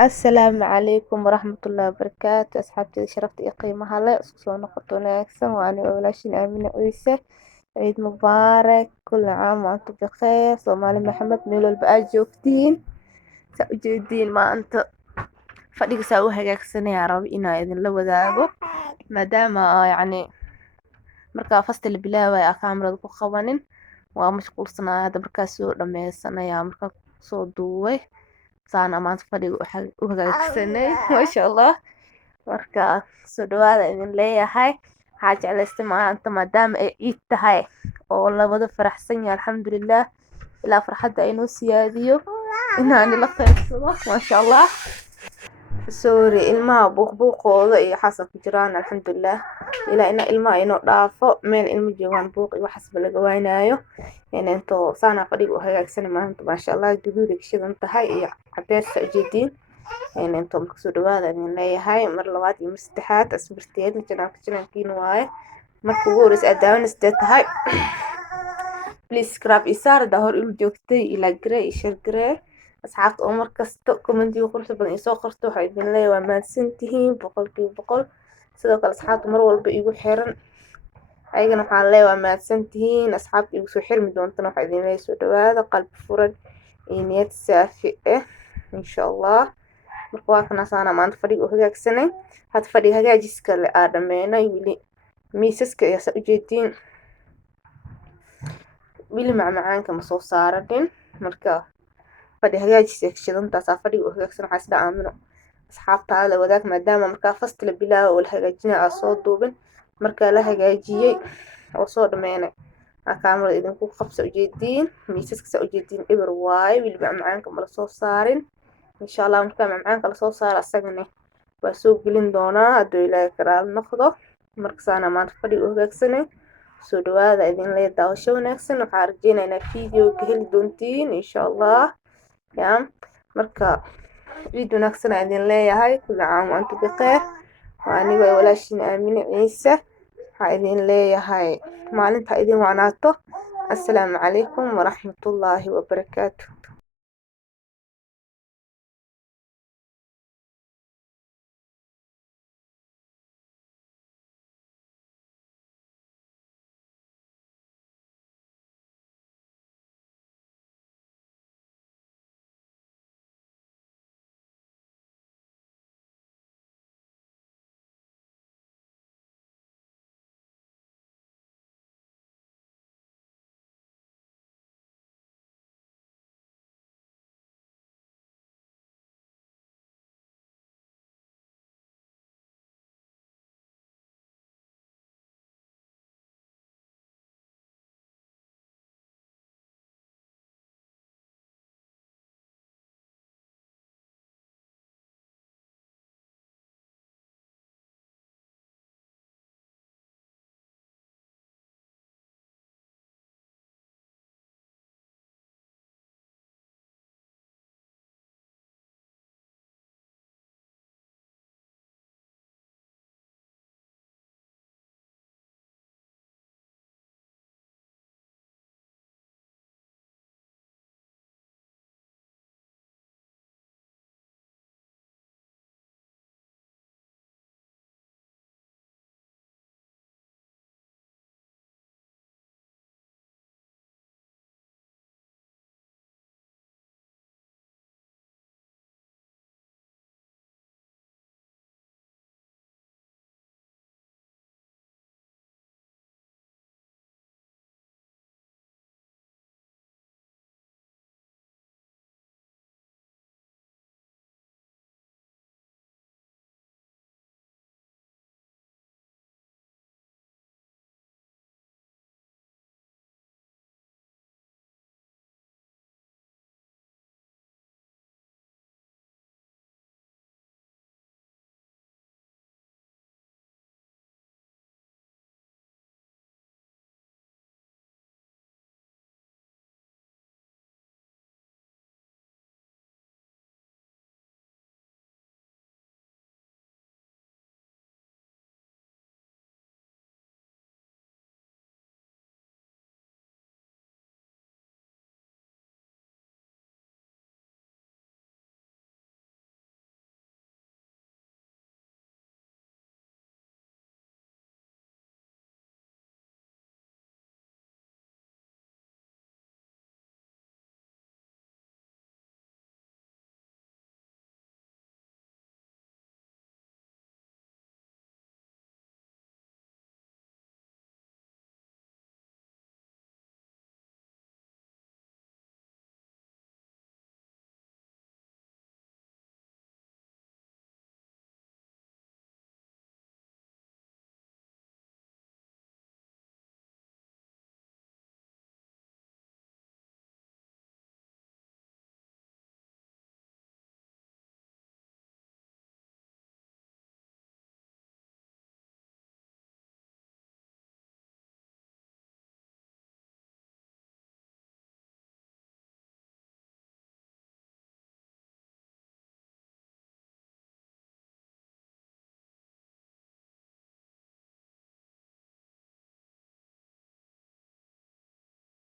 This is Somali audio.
السلام عليكم ورحمة الله وبركاته أصحابتي شرفت قيمة هلا اسكسو نقطة ناكسن وأنا وولاشين آمنة أويسة عيد مبارك كل عام وأنتم بخير صومالي محمد ميلو البقى جوفتين سأجدين ما أنت فديك ساوي هجاكسن يا رب إنا إذن لو ذاقو ما دام يعني markaa fasti la bilaabaya kaamirada ku qabanin waa mashquulsanaa hadda markaa soo dhameysanaya markaa soo duubay saana maanta fadhiga u hagaagsanay maasha allah markaa soo dhawaada idin leeyahay waxaa jeclaystay maanta maadaama ay ciid tahay oo labada faraxsan yahay alxamdulilah ilaa farxadda aynoo siyaadiyo inaani la qeybsado maasha allah sorry ilmaha buuqbuuqooda iyo xasan ku jiraan alxamdulilah ilaa ina ilmaha inoo dhaafo meel ilmo joogaan buuq iyo waxasba laga waynaayo intoo saana fadhiga u hagaagsanay maanta maasha allah guduud ay shidan tahay iyo cadeersa ujeediin intoo marka soo dhawaada idin leeyahay mar labaad iyo mar saddexaad asbarteed janaalkiin waaye marka ugu horeysa aad daawanaysa tahay please subscribe isaar daa hor ilu joogtay ilaa garee iyo share garee asxaabta oo markasta commentiga quruxda badan isoo qorto waxaa idin leeyahay waa mahadsantihiin boqolkiiba boqol sidoo kale asxaabta mar walba igu xiran ayagana waxaan leeyahay waa mahadsantihiin asxaabta igu soo xirmi doontana waxaa idin leeyahay soo dhawaada qalbi furan iyo niyad saafi ah insha allah marka waa kana saana maanta fadhiga u hagaagsanay had fadhiga hagaajiska le aa dhameynay wili miisaska ayaa saa ujeediin wili macmacaanka ma soo saaranin marka fadhi hagaajis ee shidantaas fadhiga u hagaagsan waxaa isla aamino asxaabtaada wadaag maadaama markaa fast la bilaabo oo la hagaajinay aa soo duubin markaa la hagaajiyey oo soo dhameynay kaamirada idinku qabsa ujeediin miisaska saa ujeediin eber waaye wili macmacaanka ma la soo saarin insha allah markaa macmacaanka lasoo saaro asagana waa soo gelin doonaa hadduu ilaahay karaal noqdo marka saana maanta fadhiga u hagaagsanay soo dhawaada idin leeyahay daawasho wanaagsan waxaa rajeynaynaa videoga heli doontiin insha allah yaa marka ciid wanaagsan idin leeyahay kulli caam wa antum bikheer waa aniga walaashiin aamine ciise waxaa idin leeyahay maalinta idin wacnaato assalaamu calaykum waraxmatullaahi wabarakaatu